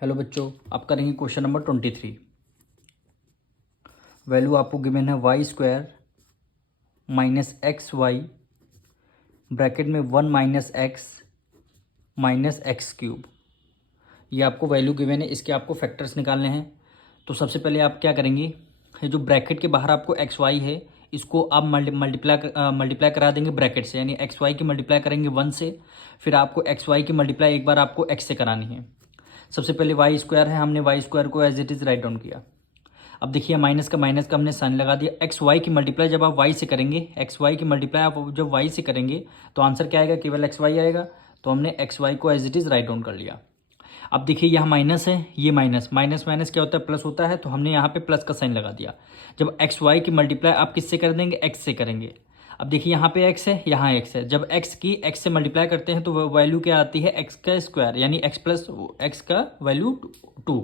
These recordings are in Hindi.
हेलो बच्चों, आप करेंगे क्वेश्चन नंबर 23। वैल्यू आपको गिवन है y square minus x y bracket में 1 माइनस एक्स क्यूब। ये आपको वैल्यू गिवन है, इसके आपको फैक्टर्स निकालने हैं। तो सबसे पहले आप क्या करेंगे, ये जो ब्रैकेट के बाहर आपको एक्स वाई है इसको आप मल्टीप्लाई करा देंगे ब्रैकेट से, यानी एक्स वाई की मल्टीप्लाई करेंगे 1 से। फिर आपको एक्स वाई की मल्टीप्लाई एक बार आपको एक्स से करानी है। सबसे पहले वाई स्क्वायर है, हमने वाई स्क्वायर को as it is write down किया। अब देखिए माइनस का हमने साइन लगा दिया। एक्स वाई की मल्टीप्लाई जब आप वाई से करेंगे, एक्स वाई की मल्टीप्लाई आप जब वाई से करेंगे तो आंसर क्या आएगा, केवल एक्स वाई आएगा। तो हमने एक्स वाई को as it is write down कर लिया। अब देखिए यहाँ माइनस है, ये माइनस माइनस क्या होता है, प्लस होता है। तो हमने यहाँ पे प्लस का साइन लगा दिया। जब एक्स वाई की मल्टीप्लाई आप किससे कर देंगे, एक्स से करेंगे। अब देखिए यहाँ पे एक्स है, यहाँ एक्स है। जब एक्स की एक्स से मल्टीप्लाई करते हैं तो वैल्यू क्या आती है, एक्स का स्क्वायर, यानी एक्स प्लस एक्स का वैल्यू 2,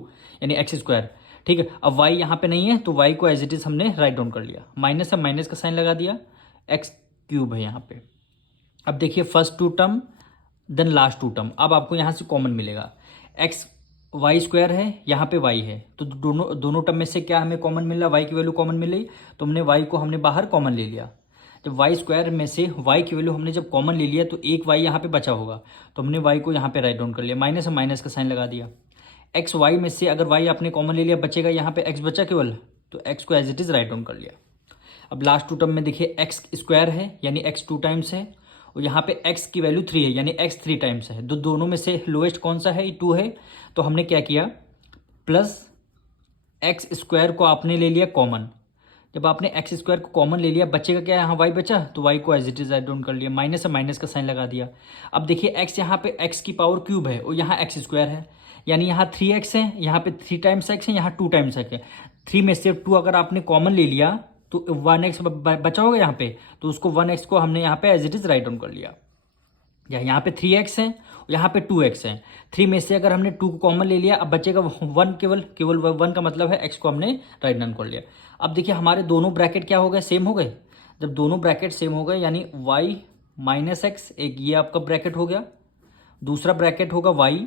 यानी एक्स स्क्वायर। ठीक है, अब वाई यहाँ पे नहीं है तो वाई को एज इट इज हमने राइट डाउन कर लिया। माइनस है, माइनस का साइन लगा दिया, एक्स क्यूब है यहाँ पे। अब देखिए first 2 term then last 2 term, अब आपको यहाँ से कॉमन मिलेगा। एक्स वाई स्क्वायर है, यहाँ पे वाई है, तो दोनों टर्म में से क्या हमें कॉमन मिल रहा, वाई की वैल्यू कॉमन मिल रही। तो हमने वाई को हमने बाहर कॉमन ले लिया। जब वाई स्क्वायर में से वाई की वैल्यू हमने जब कॉमन ले लिया तो एक वाई यहाँ पे बचा होगा, तो हमने वाई को यहाँ पे राइट डाउन कर लिया। माइनस है, माइनस का साइन लगा दिया। एक्स वाई में से अगर वाई आपने कॉमन ले लिया, बचेगा यहाँ पे एक्स बचा केवल, तो एक्स को as it is write down कर लिया। अब लास्ट 2 टर्म में देखिए एक्स स्क्वायर है, यानी एक्स 2 टाइम्स है, और यहाँ पे एक्स की वैल्यू 3 है, यानी एक्स 3 टाइम्स है। दोनों में से लोएस्ट कौन सा है, 2 है। तो हमने क्या किया, प्लस एक्स स्क्वायर को आपने ले लिया कॉमन। जब आपने एक्स स्क्वायर को कॉमन ले लिया, बचेगा क्या, यहाँ वाई बचा, तो वाई को as it is write down कर लिया। माइनस है, माइनस का साइन लगा दिया। अब देखिए एक्स यहाँ पे एक्स की पावर क्यूब है और यहाँ एक्स स्क्वायर है, यानी यहाँ 3x है, यहाँ पे 3 टाइम्स एक्स है, यहाँ 2 टाइम्स एक्स है। 3 में से 2 अगर आपने कॉमन ले लिया तो 1x बचा होगा यहाँ पे, तो उसको 1x को हमने यहाँ पे as it is write down कर लिया। यहाँ पे 3x है, यहाँ पे 2x है। 3 में से अगर हमने 2 को कॉमन ले लिया, अब बचेगा 1, केवल 1 का मतलब है x को हमने राइट डाउन कर लिया। अब देखिए हमारे दोनों ब्रैकेट क्या हो गए, सेम हो गए। जब दोनों ब्रैकेट सेम हो गए, यानी y माइनस एक्स, एक ये आपका ब्रैकेट हो गया, दूसरा ब्रैकेट होगा y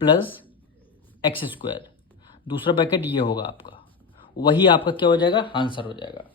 प्लस एक्स स्क्वायर, दूसरा ब्रैकेट ये होगा आपका, वही आपका क्या हो जाएगा, आंसर हो जाएगा।